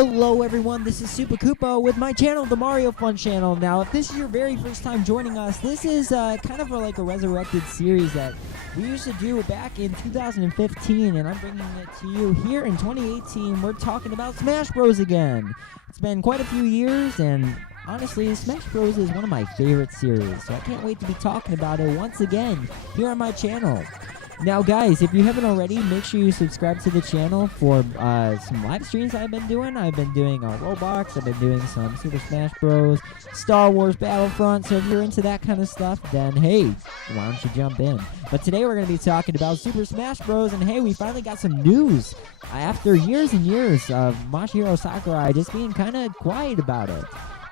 Hello everyone, this is Super Koopa with my channel, the Mario Fun Channel. Now, if this is your very first time joining us, this is kind of like a resurrected series that we used to do back in 2015, and I'm bringing it to you here in 2018. We're talking about Smash Bros. Again. It's been quite a few years, and honestly, Smash Bros. Is one of my favorite series, so I can't wait to be talking about it once again here on my channel. Now, guys, if you haven't already, make sure you subscribe to the channel for some live streams I've been doing. I've been doing Roblox. I've been doing some Super Smash Bros., Star Wars Battlefront. So if you're into that kind of stuff, then hey, why don't you jump in? But today we're going to be talking about Super Smash Bros. And hey, we finally got some news after years and years of Masahiro Sakurai just being kind of quiet about it.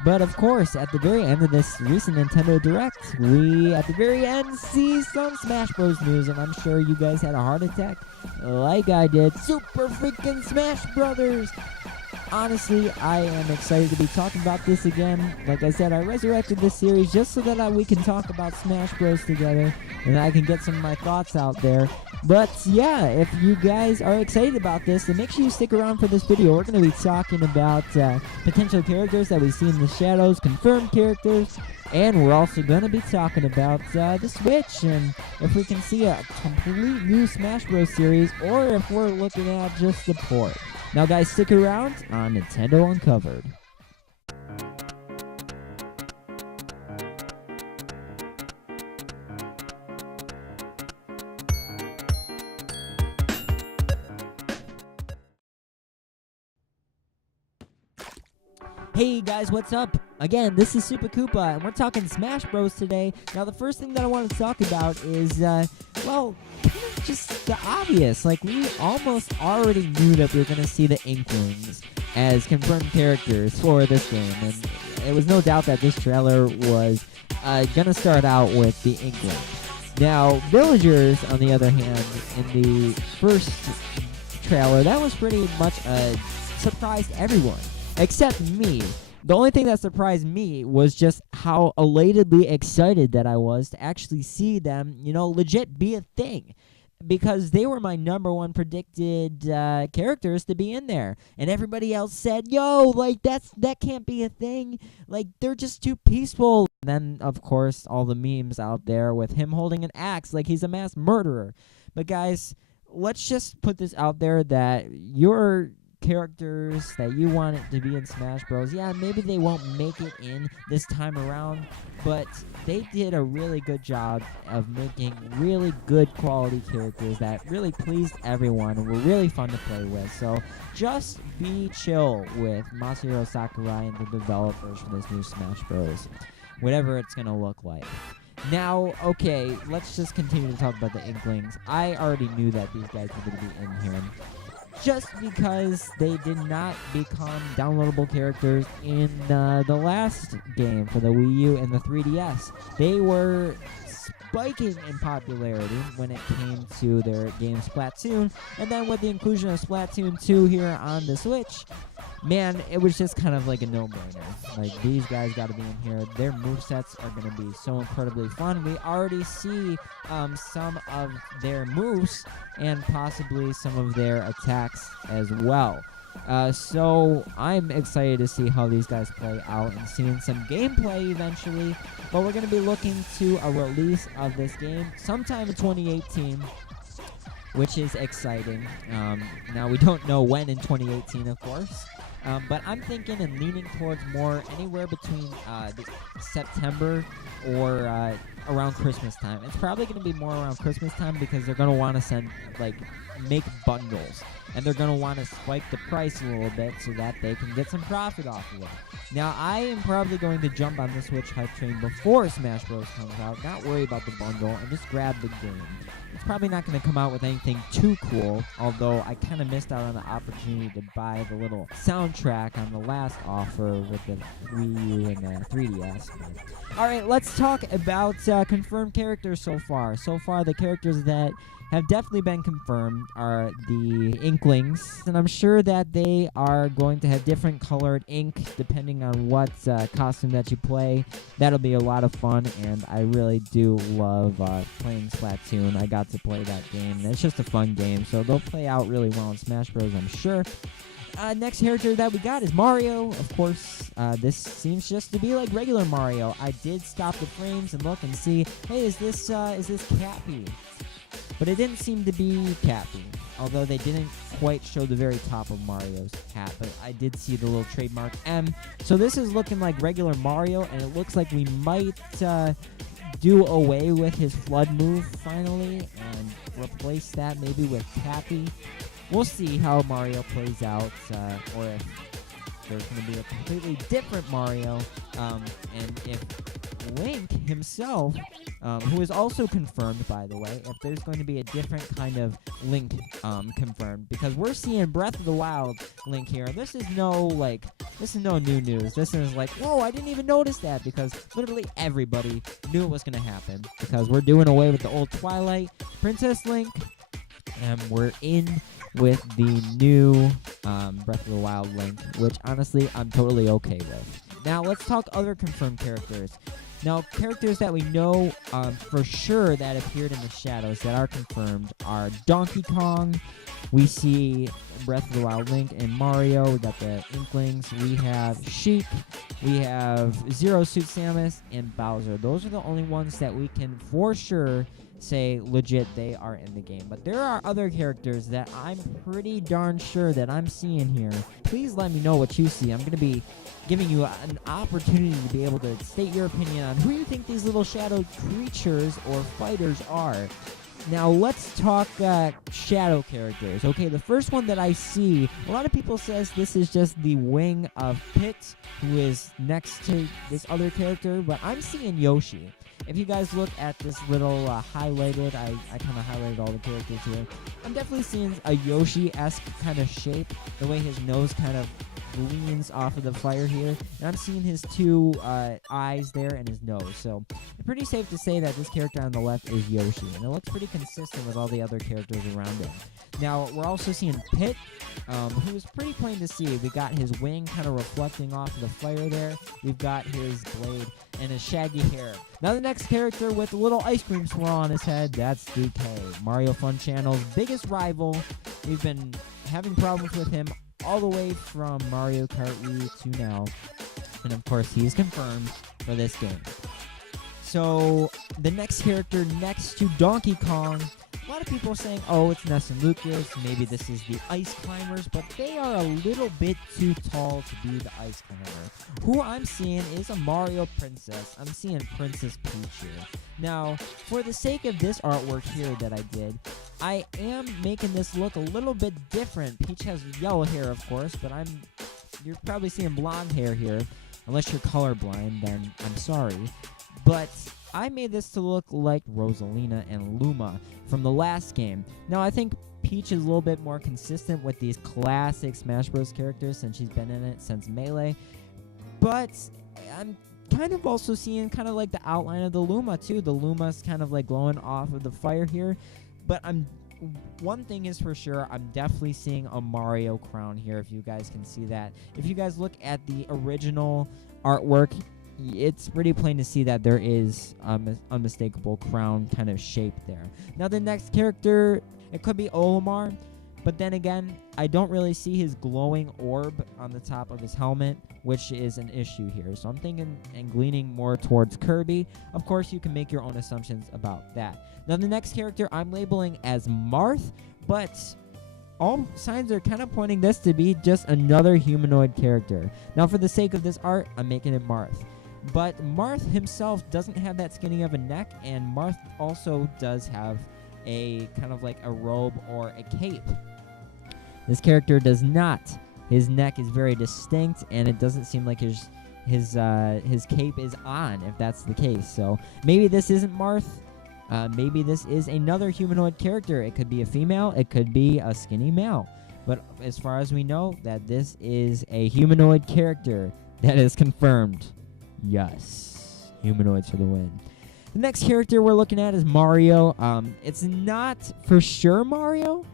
But of course, at the very end of this recent Nintendo Direct, we at the very end see some Smash Bros. News, and I'm sure you guys had a heart attack like I did. Super freaking Smash Brothers! Honestly, I am excited to be talking about this again. Like I said, I resurrected this series just so that we can talk about Smash Bros. Together, and I can get some of my thoughts out there. But yeah, if you guys are excited about this, then make sure you stick around for this video. We're going to be talking about potential characters that we see in the shadows, confirmed characters, and we're also going to be talking about the Switch, and if we can see a complete new Smash Bros. Series, or if we're looking at just the port. Now guys, stick around on Nintendo Uncovered. Hey guys, what's up? Again, this is Super Koopa, and we're talking Smash Bros. Today. Now, the first thing that I want to talk about is, well, kind of just the obvious. Like, we almost already knew that we were going to see the Inklings as confirmed characters for this game, and it was no doubt that this trailer was going to start out with the Inklings. Now, Villagers, on the other hand, in the first trailer, that was pretty much a surprise to everyone. Except me. The only thing that surprised me was just how elatedly excited that I was to actually see them, legit be a thing. Because they were my #1 predicted characters to be in there. And everybody else said, yo, like, that can't be a thing. Like, they're just too peaceful. And then, of course, all the memes out there with him holding an axe like he's a mass murderer. But guys, let's just put this out there that your characters that you want it to be in Smash Bros. Yeah, maybe they won't make it in this time around, but they did a really good job of making really good quality characters that really pleased everyone and were really fun to play with. So just be chill with Masahiro Sakurai and the developers for this new Smash Bros. Whatever it's gonna look like. Now, okay, let's just continue to talk about the Inklings. I already knew that these guys were going to be in here, just because they did not become downloadable characters in the last game for the Wii U and the 3DS. They were spiking in popularity when it came to their game Splatoon, and then with the inclusion of Splatoon 2 here on the Switch, man, it was just kind of like a no-brainer. Like, these guys got to be in here. Their movesets are going to be so incredibly fun. We already see some of their moves and possibly some of their attacks as well. So I'm excited to see how these guys play out and seeing some gameplay eventually. But we're going to be looking to a release of this game sometime in 2018. Which is exciting. Now, we don't know when in 2018, of course. But I'm thinking and leaning towards more anywhere between September or around Christmas time. It's probably going to be more around Christmas time because they're going to want to make bundles. And they're going to want to spike the price a little bit so that they can get some profit off of it. Now, I am probably going to jump on the Switch hype train before Smash Bros. Comes out, not worry about the bundle, and just grab the game. It's probably not going to come out with anything too cool, although I kind of missed out on the opportunity to buy the little soundtrack on the last offer with the Wii U and the 3DS. Alright, let's talk about confirmed characters so far. So far, the characters that have definitely been confirmed are the Inklings, and I'm sure that they are going to have different colored ink depending on what costume that you play. That'll be a lot of fun, and I really do love playing Splatoon. I got to play that game, and it's just a fun game, so they'll play out really well in Smash Bros., I'm sure. next character that we got is Mario. Of course, this seems just to be like regular Mario. I did stop the frames and look and see, hey, is this Cappy? But it didn't seem to be Cappy, although they didn't quite show the very top of Mario's hat, but I did see the little trademark M. So this is looking like regular Mario, and it looks like we might do away with his flood move finally and replace that maybe with Cappy. We'll see how Mario plays out, or if there's going to be a completely different Mario, and if Link himself, who is also confirmed, by the way, if there's going to be a different kind of Link confirmed, because we're seeing Breath of the Wild Link here. This is no new news. This is like, whoa, I didn't even notice that, because literally everybody knew it was going to happen, because we're doing away with the old Twilight Princess Link, and we're in with the new Breath of the Wild Link, which honestly I'm totally okay with. Now let's talk other confirmed characters. Now, characters that we know for sure that appeared in the shadows that are confirmed are Donkey Kong. We see Breath of the Wild Link and Mario. We got the Inklings. We have Sheik. We have Zero Suit Samus and Bowser. Those are the only ones that we can for sure say legit they are in the game. But there are other characters that I'm pretty darn sure that I'm seeing here. Please let me know what you see. I'm going to be giving you an opportunity to be able to state your opinion on who you think these little shadow creatures or fighters are. Now let's talk shadow characters. Okay, the first one that I see, a lot of people says this is just the wing of Pit, who is next to this other character, but I'm seeing Yoshi. If you guys look at this little highlighted, I kind of highlighted all the characters here. I'm definitely seeing a Yoshi-esque kind of shape, the way his nose kind of leans off of the fire here. And I'm seeing his two eyes there and his nose. So it's pretty safe to say that this character on the left is Yoshi. And it looks pretty consistent with all the other characters around him. Now, we're also seeing Pit, who is pretty plain to see. We got his wing kind of reflecting off of the fire there. We've got his blade and his shaggy hair. Now the next character with a little ice cream swirl on his head, that's DK, Mario Fun Channel's biggest rival. We've been having problems with him all the way from Mario Kart Wii to now. And of course, he's confirmed for this game. So the next character next to Donkey Kong, a lot of people are saying, oh, it's Ness and Lucas, maybe this is the Ice Climbers, but they are a little bit too tall to be the Ice Climber. Who I'm seeing is a Mario Princess. I'm seeing Princess Peach here. Now, for the sake of this artwork here that I did, I am making this look a little bit different. Peach has yellow hair, of course, but you're probably seeing blonde hair here. Unless you're colorblind, then I'm sorry. But I made this to look like Rosalina and Luma from the last game. Now, I think Peach is a little bit more consistent with these classic Smash Bros. Characters since she's been in it since Melee. But I'm kind of also seeing kind of like the outline of the Luma, too. The Luma's kind of like glowing off of the fire here. But one thing is for sure, I'm definitely seeing a Mario crown here, if you guys can see that. If you guys look at the original artwork, it's pretty plain to see that there is unmistakable crown kind of shape there. Now the next character, it could be Olimar, but then again, I don't really see his glowing orb on the top of his helmet, which is an issue here. So I'm thinking and gleaning more towards Kirby. Of course, you can make your own assumptions about that. Now the next character I'm labeling as Marth, but all signs are kind of pointing this to be just another humanoid character. Now for the sake of this art, I'm making it Marth. But Marth himself doesn't have that skinny of a neck, and Marth also does have a kind of like a robe or a cape. This character does not. His neck is very distinct, and it doesn't seem like his cape is on, if that's the case. So maybe this isn't Marth. Maybe this is another humanoid character. It could be a female. It could be a skinny male. But as far as we know, that this is a humanoid character that is confirmed. Yes. Humanoids for the win. The next character we're looking at is Mario. It's not for sure Mario.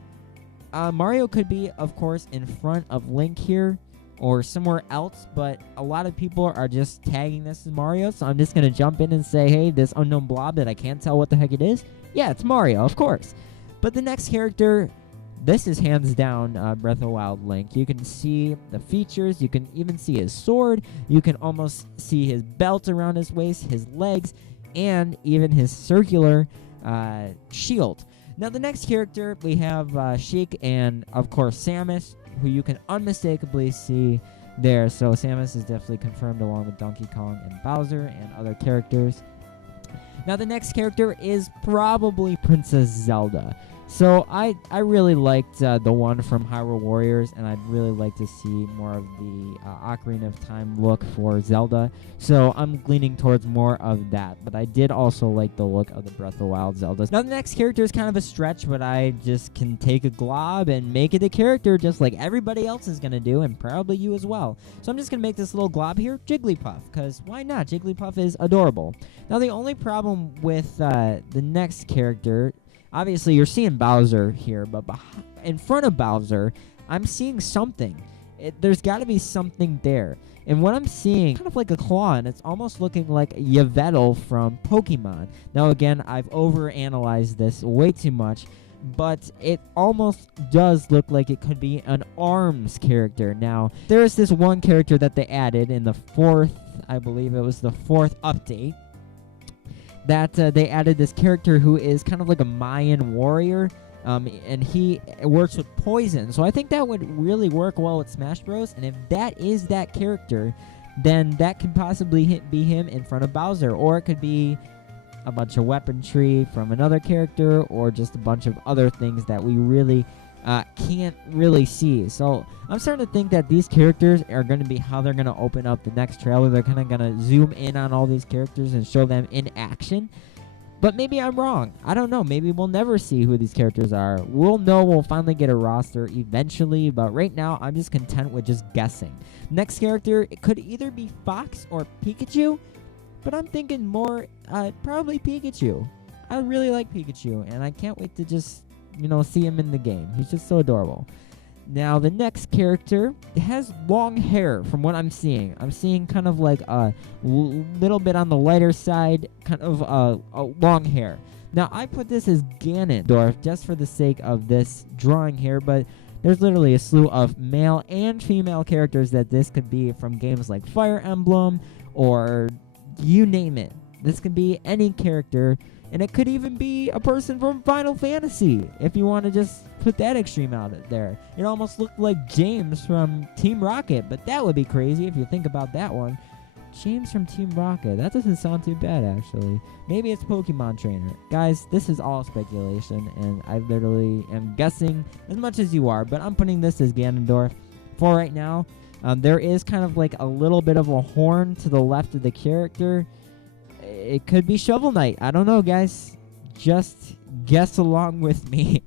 Mario could be, of course, in front of Link here or somewhere else, but a lot of people are just tagging this as Mario, so I'm just going to jump in and say, hey, this unknown blob that I can't tell what the heck it is, yeah, it's Mario, of course. But the next character, this is hands down Breath of the Wild Link. You can see the features. You can even see his sword. You can almost see his belt around his waist, his legs, and even his circular shield. Now, the next character, we have Sheik and, of course, Samus, who you can unmistakably see there. So Samus is definitely confirmed along with Donkey Kong and Bowser and other characters. Now, the next character is probably Princess Zelda. So I really liked the one from Hyrule Warriors, and I'd really like to see more of the Ocarina of Time look for Zelda. So I'm leaning towards more of that. But I did also like the look of the Breath of the Wild Zelda. Now the next character is kind of a stretch, but I just can take a glob and make it a character just like everybody else is going to do, and probably you as well. So I'm just going to make this little glob here, Jigglypuff, because why not? Jigglypuff is adorable. Now the only problem with the next character, obviously, you're seeing Bowser here, but in front of Bowser, I'm seeing something. There's got to be something there. And what I'm seeing, kind of like a claw, and it's almost looking like Yveltal from Pokemon. Now, again, I've overanalyzed this way too much, but it almost does look like it could be an ARMS character. Now, there is this one character that they added in the fourth, I believe it was the fourth update, that they added this character who is kind of like a Mayan warrior, and he works with poison. So I think that would really work well with Smash Bros. And if that is that character, then that could possibly be him in front of Bowser. Or it could be a bunch of weaponry from another character, or just a bunch of other things that we really can't really see. So I'm starting to think that these characters are going to be how they're going to open up the next trailer. They're kind of going to zoom in on all these characters and show them in action. But maybe I'm wrong. I don't know. Maybe we'll never see who these characters are. We'll know. We'll finally get a roster eventually. But right now, I'm just content with just guessing. Next character, it could either be Fox or Pikachu. But I'm thinking more probably Pikachu. I really like Pikachu. And I can't wait to just see him in the game. He's just so adorable. Now, the next character has long hair from what I'm seeing. I'm seeing kind of like a little bit on the lighter side, kind of long hair. Now, I put this as Ganondorf just for the sake of this drawing here, but there's literally a slew of male and female characters that this could be from games like Fire Emblem or you name it. This could be any character. And it could even be a person from Final Fantasy, if you want to just put that extreme out there. It almost looked like James from Team Rocket, but that would be crazy if you think about that one. James from Team Rocket, that doesn't sound too bad, actually. Maybe it's Pokemon Trainer. Guys, this is all speculation, and I literally am guessing as much as you are, but I'm putting this as Ganondorf for right now. There is kind of like a little bit of a horn to the left of the character. It could be Shovel Knight. I don't know, guys. Just guess along with me.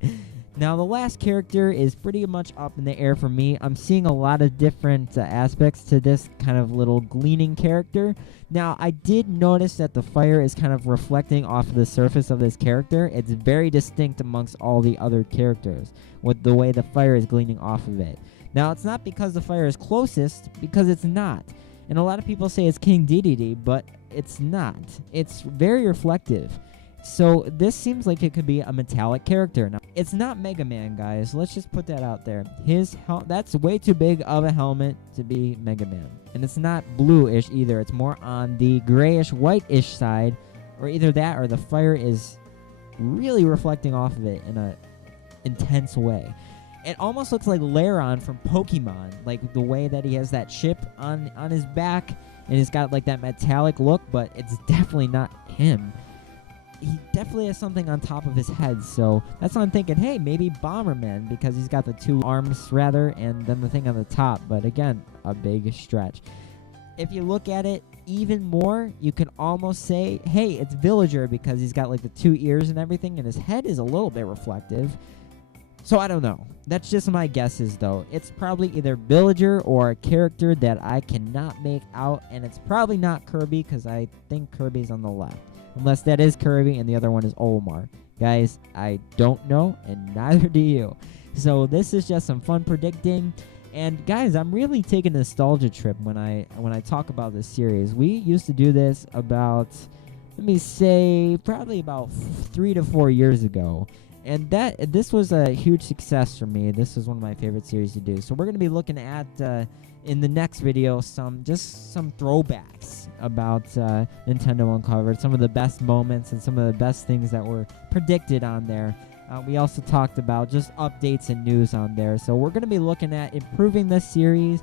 Now, the last character is pretty much up in the air for me. I'm seeing a lot of different aspects to this kind of little gleaning character. Now, I did notice that the fire is kind of reflecting off the surface of this character. It's very distinct amongst all the other characters with the way the fire is gleaning off of it. Now, it's not because the fire is closest, because it's not. And a lot of people say it's King Dedede, but it's not. It's very reflective. So this seems like it could be a metallic character. Now, it's not Mega Man, guys. Let's just put that out there. That's way too big of a helmet to be Mega Man. And it's not bluish either. It's more on the grayish, whitish side. Or either that or the fire is really reflecting off of it in an intense way. It almost looks like Laron from Pokemon, like the way that he has that chip on his back, and he's got like that metallic look, but it's definitely not him. He definitely has something on top of his head, so that's why I'm thinking, hey, maybe Bomberman, because he's got the two arms, rather, and then the thing on the top, but again, a big stretch. If you look at it even more, you can almost say, hey, it's Villager, because he's got like the two ears and everything, and his head is a little bit reflective. So I don't know. That's just my guesses, though. It's probably either Villager or a character that I cannot make out, and it's probably not Kirby, because I think Kirby's on the left. Unless that is Kirby and the other one is Olimar. Guys, I don't know, and neither do you. So this is just some fun predicting. And guys, I'm really taking a nostalgia trip when I talk about this series. We used to do this about, let me say, probably about 3 to 4 years ago. And this was a huge success for me. This was one of my favorite series to do. So we're going to be looking at, in the next video, some throwbacks about Nintendo Uncovered, some of the best moments and some of the best things that were predicted on there. We also talked about just updates and news on there. So we're going to be looking at improving this series,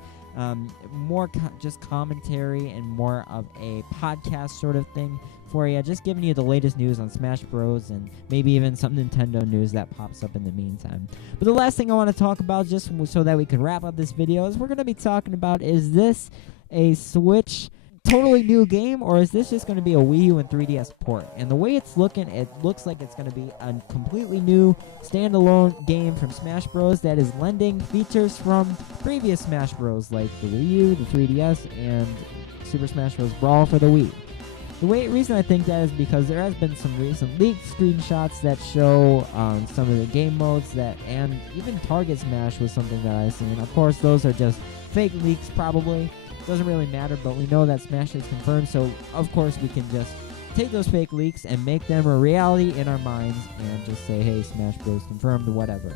more just commentary and more of a podcast sort of thing for you, just giving you the latest news on Smash Bros. And maybe even some Nintendo news that pops up in the meantime. But the last thing I want to talk about, just so that we can wrap up this video, is we're going to be talking about, is this a Switch totally new game, or is this just going to be a Wii U and 3DS port? And the way it's looking, it looks like it's going to be a completely new standalone game from Smash Bros. That is lending features from previous Smash Bros. Like the Wii U, the 3DS, and Super Smash Bros. Brawl for the Wii. The reason I think that is because there has been some recent leaked screenshots that show some of the game modes and even Target Smash was something that I've seen. Of course, those are just fake leaks probably. Doesn't really matter, but we know that Smash is confirmed, so of course we can just take those fake leaks and make them a reality in our minds and just say, hey, Smash Bros. Confirmed, whatever.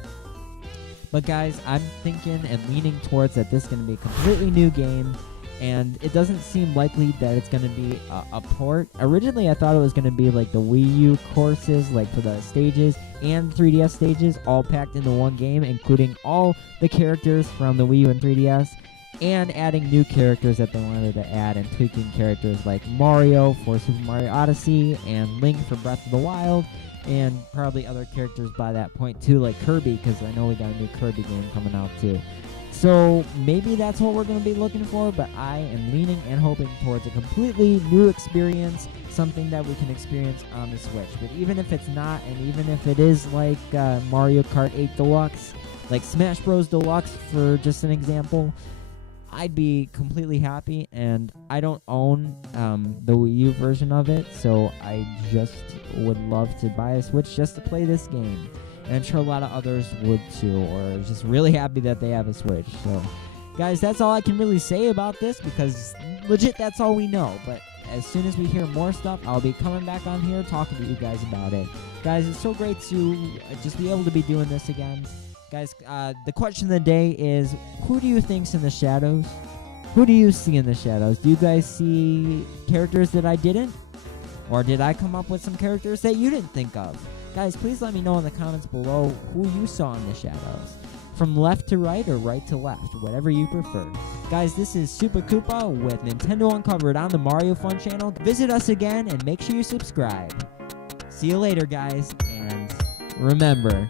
But guys, I'm thinking and leaning towards that this is going to be a completely new game, and it doesn't seem likely that it's going to be a port. Originally, I thought it was going to be like the Wii U courses, like for the stages and 3DS stages, all packed into one game, including all the characters from the Wii U and 3DS, and adding new characters that they wanted to add, and tweaking characters like Mario for Super Mario Odyssey and Link for Breath of the Wild, and probably other characters by that point too, like Kirby, because I know we got a new Kirby game coming out too. So maybe that's what we're going to be looking for, but I am leaning and hoping towards a completely new experience, something that we can experience on the Switch. But even if it's not, and even if it is like Mario Kart 8 Deluxe, like Smash Bros. Deluxe for just an example, I'd be completely happy. And I don't own the Wii U version of it, so I just would love to buy a Switch just to play this game. And I'm sure a lot of others would too, or just really happy that they have a Switch. So, guys, that's all I can really say about this, because legit, that's all we know. But as soon as we hear more stuff, I'll be coming back on here talking to you guys about it. Guys, it's so great to just be able to be doing this again. Guys, the question of the day is, who do you think's in the shadows? Who do you see in the shadows? Do you guys see characters that I didn't? Or did I come up with some characters that you didn't think of? Guys, please let me know in the comments below who you saw in the shadows. From left to right or right to left, whatever you prefer. Guys, this is Super Koopa with Nintendo Uncovered on the Mario Fun channel. Visit us again and make sure you subscribe. See you later, guys, and remember...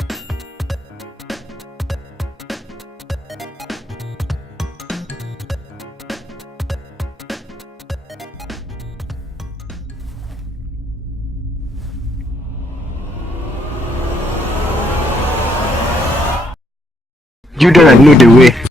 You don't know the way.